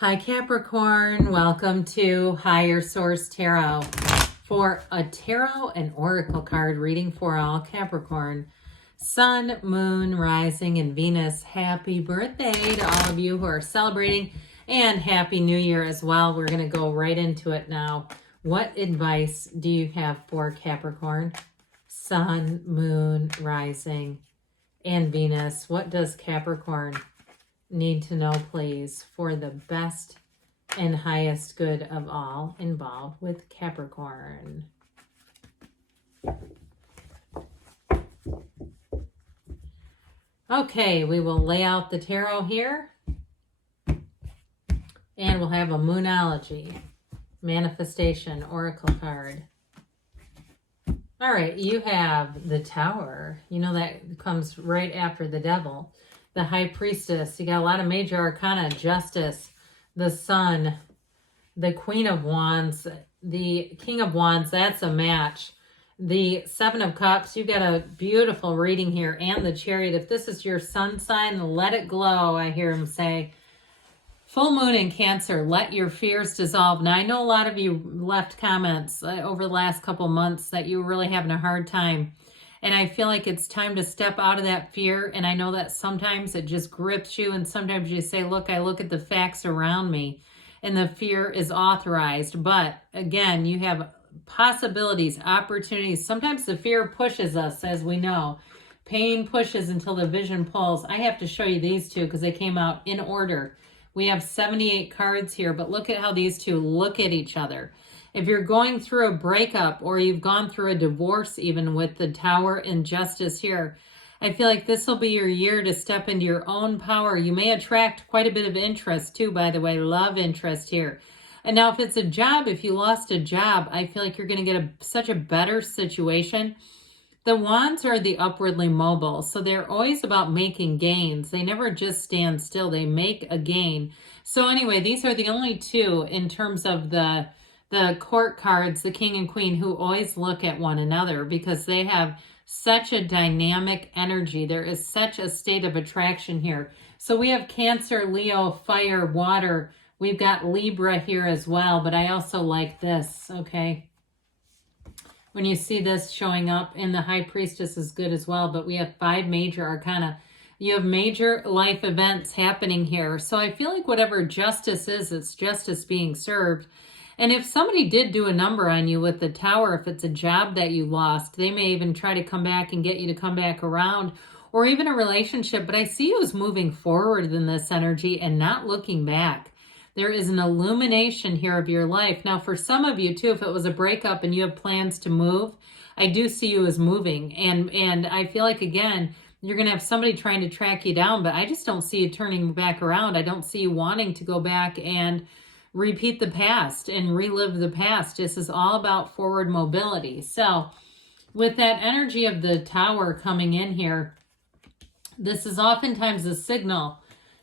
Hi Capricorn, welcome to Higher Source Tarot for a tarot and oracle card reading for all Capricorn. Sun, Moon, Rising, and Venus. Happy birthday to all of you who are celebrating, and Happy New Year as well. We're going to go right into it now. What advice do you have for Capricorn? Sun, Moon, Rising, and Venus. What does Capricorn need to know, please, for the best and highest good of all involved with Capricorn? Okay, we will lay out the tarot here, and we'll have a Moonology manifestation oracle card. All right, you have the Tower. You know that comes right after the Devil. The High Priestess. You got a lot of major arcana. Justice, the Sun, the Queen of Wands, the King of Wands. That's a match. The Seven of Cups. You've got a beautiful reading here. And the Chariot. If this is your sun sign, let it glow, I hear him say. Full moon in Cancer. Let your fears dissolve. Now, I know a lot of you left comments over the last couple months that you were really having a hard time. And I feel like it's time to step out of that fear. And I know that sometimes it just grips you. And sometimes you say, look, I look at the facts around me and the fear is authorized. But again, you have possibilities, opportunities. Sometimes the fear pushes us, as we know. Pain pushes until the vision pulls. I have to show you these two because they came out in order. We have 78 cards here, but look at how these two look at each other. If you're going through a breakup or you've gone through a divorce, even with the Tower and Justice here, I feel like this will be your year to step into your own power. You may attract quite a bit of interest too, by the way, love interest here. And now if it's a job, if you lost a job, I feel like you're going to get such a better situation. The Wands are the upwardly mobile, so they're always about making gains. They never just stand still. They make a gain. So anyway, these are the only two in terms of the court cards, the King and Queen, who always look at one another because they have such a dynamic energy. There is such a state of attraction here. So we have Cancer, Leo, Fire, Water. We've got Libra here as well, but I also like this, okay? When you see this showing up, and the High Priestess is good as well, but we have 5 major arcana. You have major life events happening here. So I feel like whatever justice is, it's justice being served. And if somebody did do a number on you with the Tower, if it's a job that you lost, they may even try to come back and get you to come back around, or even a relationship. But I see you as moving forward in this energy and not looking back. There is an illumination here of your life. Now, for some of you too, if it was a breakup and you have plans to move, I do see you as moving. And I feel like, again, you're going to have somebody trying to track you down, but I just don't see you turning back around. I don't see you wanting to go back and repeat the past and relive the past. This is all about forward mobility. So with that energy of the Tower coming in here, this is oftentimes a signal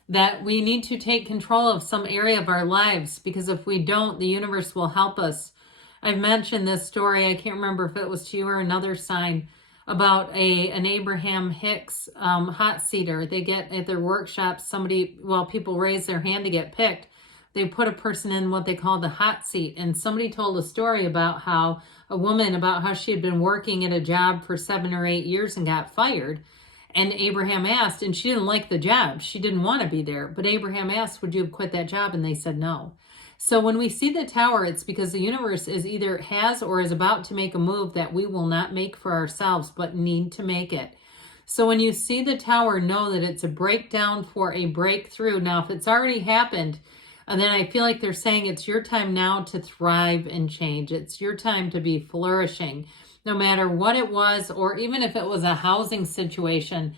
that we need to take control of some area of our lives, because if we don't, the universe will help us. I've mentioned this story, I can't remember if it was to you or another sign, about an Abraham Hicks hot seater. They get at their workshops, people raise their hand to get picked. They put a person in what they call the hot seat. And somebody told a story about how she had been working at a job for 7 or 8 years and got fired. And Abraham asked, and she didn't like the job. She didn't want to be there. But Abraham asked, would you have quit that job? And they said no. So when we see the Tower, it's because the universe is either has or is about to make a move that we will not make for ourselves, but need to make it. So when you see the Tower, know that it's a breakdown for a breakthrough. Now, if it's already happened, and then I feel like they're saying it's your time now to thrive and change. It's your time to be flourishing, no matter what it was, or even if it was a housing situation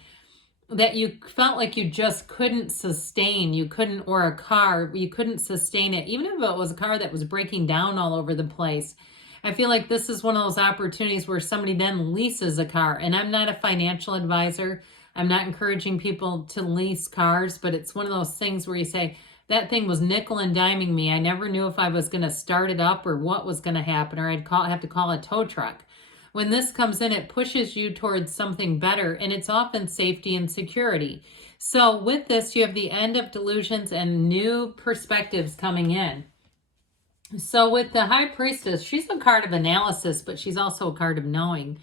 that you felt like you just couldn't sustain, or a car, you couldn't sustain it. Even if it was a car that was breaking down all over the place. I feel like this is one of those opportunities where somebody then leases a car. And I'm not a financial advisor. I'm not encouraging people to lease cars, but it's one of those things where you say, that thing was nickel and diming me. I never knew if I was going to start it up or what was going to happen, or I'd have to call a tow truck. When this comes in, it pushes you towards something better, and it's often safety and security. So with this, you have the end of delusions and new perspectives coming in. So with the High Priestess, she's a card of analysis, but she's also a card of knowing.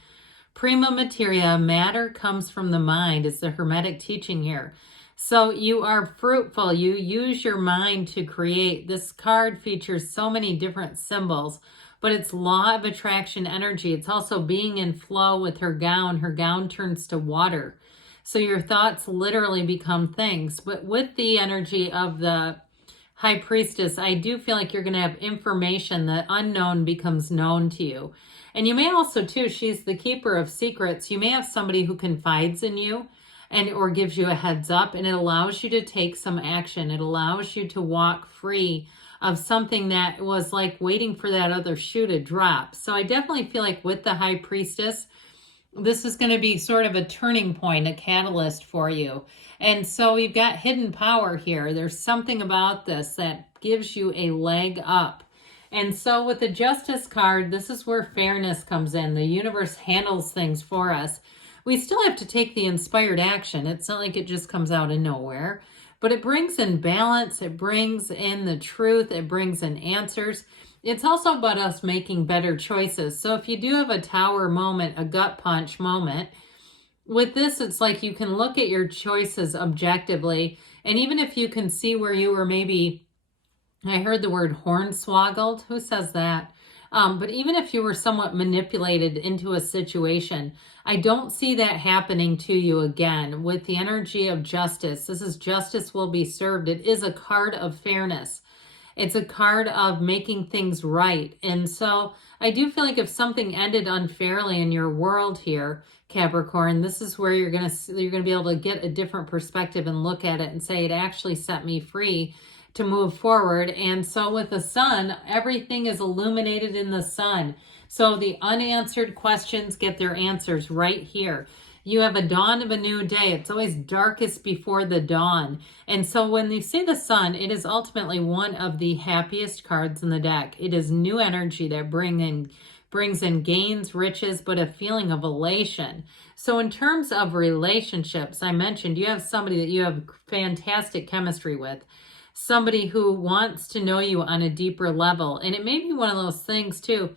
Prima materia, matter comes from the mind, is the Hermetic teaching here. So you are fruitful. You use your mind to create. This card features so many different symbols, but it's law of attraction energy. It's also being in flow with her gown. Her gown turns to water. So your thoughts literally become things. But with the energy of the High Priestess, I do feel like you're going to have information. The unknown becomes known to you. And you may also, too, she's the keeper of secrets. You may have somebody who confides in you or gives you a heads up, and it allows you to take some action. It allows you to walk free of something that was like waiting for that other shoe to drop. So I definitely feel like with the High Priestess, this is going to be sort of a turning point, a catalyst for you. And so we've got hidden power here. There's something about this that gives you a leg up. And so with the Justice card, this is where fairness comes in. The universe handles things for us. We still have to take the inspired action. It's not like it just comes out of nowhere. But it brings in balance. It brings in the truth. It brings in answers. It's also about us making better choices. So if you do have a tower moment, a gut punch moment, with this, it's like you can look at your choices objectively. And even if you can see where you were maybe, I heard the word hornswoggled. Who says that? But even if you were somewhat manipulated into a situation, I don't see that happening to you again. With the energy of justice, this is justice will be served. It is a card of fairness. It's a card of making things right. And so I do feel like if something ended unfairly in your world here, Capricorn, this is where you're going to be able to get a different perspective and look at it and say, it actually set me free to move forward. And so with the sun, everything is illuminated in the sun. So the unanswered questions get their answers right here. You have a dawn of a new day. It's always darkest before the dawn. And so when you see the sun, it is ultimately one of the happiest cards in the deck. It is new energy that brings in gains, riches, but a feeling of elation. So in terms of relationships, I mentioned you have somebody that you have fantastic chemistry with. Somebody who wants to know you on a deeper level. And it may be one of those things too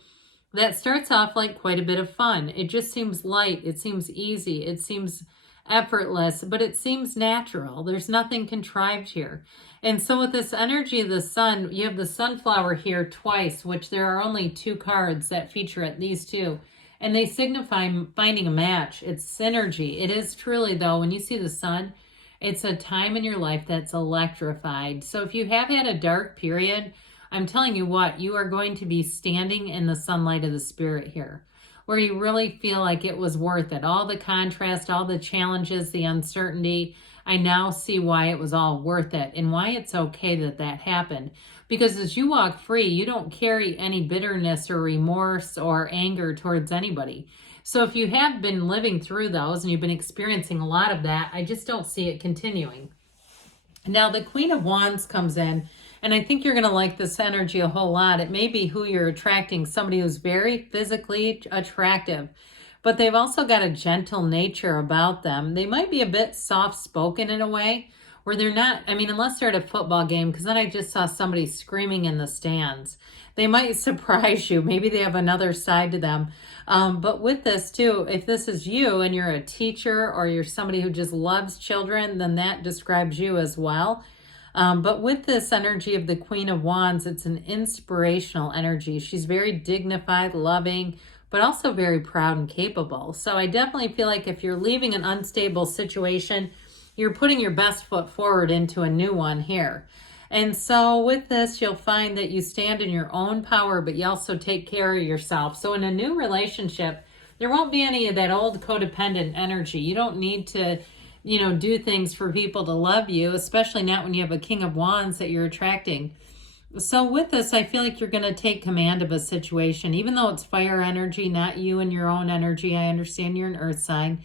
that starts off like quite a bit of fun. It just seems light. It seems easy. It seems effortless, but it seems natural. There's nothing contrived here. And so with this energy of the sun, you have the sunflower here twice, which there are only 2 cards that feature it, these 2. And they signify finding a match. It's synergy. It is truly, though, when you see the sun, it's a time in your life that's electrified. So if you have had a dark period, I'm telling you what, you are going to be standing in the sunlight of the spirit here, where you really feel like it was worth it. All the contrast, all the challenges, the uncertainty, I now see why it was all worth it and why it's okay that that happened. Because as you walk free, you don't carry any bitterness or remorse or anger towards anybody. So if you have been living through those and you've been experiencing a lot of that, I just don't see it continuing. Now the Queen of Wands comes in, and I think you're going to like this energy a whole lot. It may be who you're attracting, somebody who's very physically attractive, but they've also got a gentle nature about them. They might be a bit soft-spoken in a way, where they're not, I mean, unless they're at a football game, because then I just saw somebody screaming in the stands. They might surprise you. Maybe they have another side to them. But with this too, if this is you and you're a teacher or you're somebody who just loves children, then that describes you as well. But with this energy of the Queen of Wands, it's an inspirational energy. She's very dignified, loving, but also very proud and capable. So I definitely feel like if you're leaving an unstable situation, you're putting your best foot forward into a new one here. And so with this, you'll find that you stand in your own power, but you also take care of yourself. So in a new relationship, there won't be any of that old codependent energy. You don't need to, do things for people to love you, especially not when you have a King of Wands that you're attracting. So with this, I feel like you're going to take command of a situation, even though it's fire energy, not you and your own energy. I understand you're an earth sign.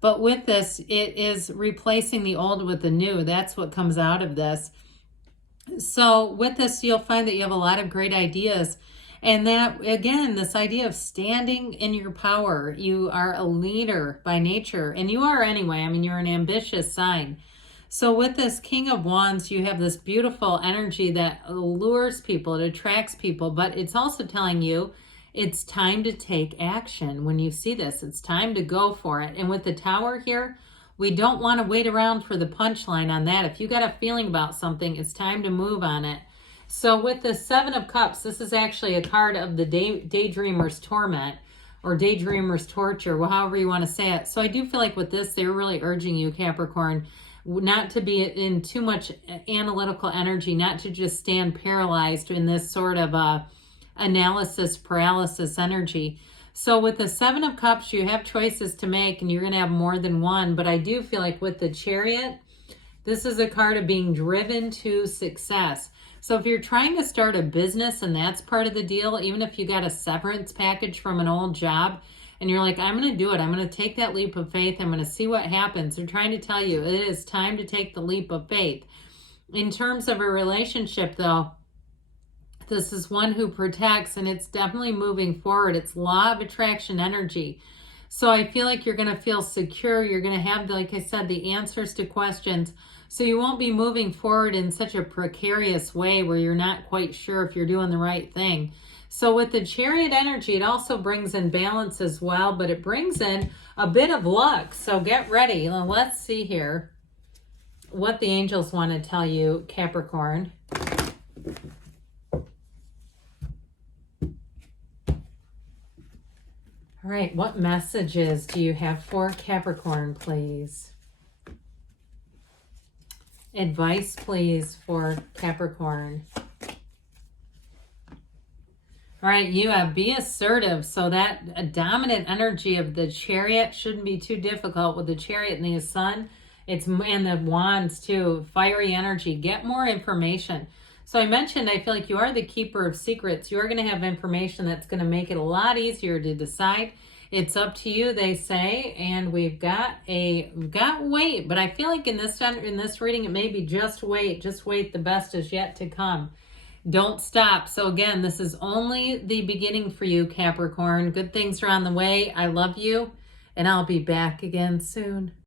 But with this, it is replacing the old with the new. That's what comes out of this. So with this, you'll find that you have a lot of great ideas. And that, again, this idea of standing in your power. You are a leader by nature. And you are anyway. I mean, you're an ambitious sign. So with this King of Wands, you have this beautiful energy that allures people, it attracts people, but it's also telling you it's time to take action. When you see this, it's time to go for it. And with the Tower here, we don't want to wait around for the punchline on that. If you got a feeling about something, it's time to move on it. So with the Seven of Cups, this is actually a card of the Daydreamer's Torment, or Daydreamer's Torture, however you want to say it. So I do feel like with this, they're really urging you, Capricorn, not to be in too much analytical energy, not to just stand paralyzed in this sort of analysis paralysis energy. So with the Seven of Cups, you have choices to make, and you're going to have more than one. But I do feel like with the Chariot, this is a card of being driven to success. So if you're trying to start a business and that's part of the deal, even if you got a severance package from an old job and you're like, I'm going to do it, I'm going to take that leap of faith, I'm going to see what happens. They're trying to tell you it is time to take the leap of faith. In terms of a relationship, though, this is one who protects, and it's definitely moving forward. It's law of attraction energy. So I feel like you're going to feel secure. You're going to have, like I said, the answers to questions. So you won't be moving forward in such a precarious way where you're not quite sure if you're doing the right thing. So with the Chariot energy, it also brings in balance as well, but it brings in a bit of luck. So get ready. Let's see here what the angels want to tell you, Capricorn. All right, what messages do you have for Capricorn, please? Advice, please, for Capricorn. All right, you have be assertive. So that dominant energy of the Chariot shouldn't be too difficult with the Chariot and the Sun. And the Wands too, fiery energy. Get more information. So I mentioned, I feel like you are the keeper of secrets. You are going to have information that's going to make it a lot easier to decide. It's up to you, they say, and we've got wait. But I feel like in this reading, it may be just wait. The best is yet to come. Don't stop. So again, this is only the beginning for you, Capricorn. Good things are on the way. I love you, and I'll be back again soon.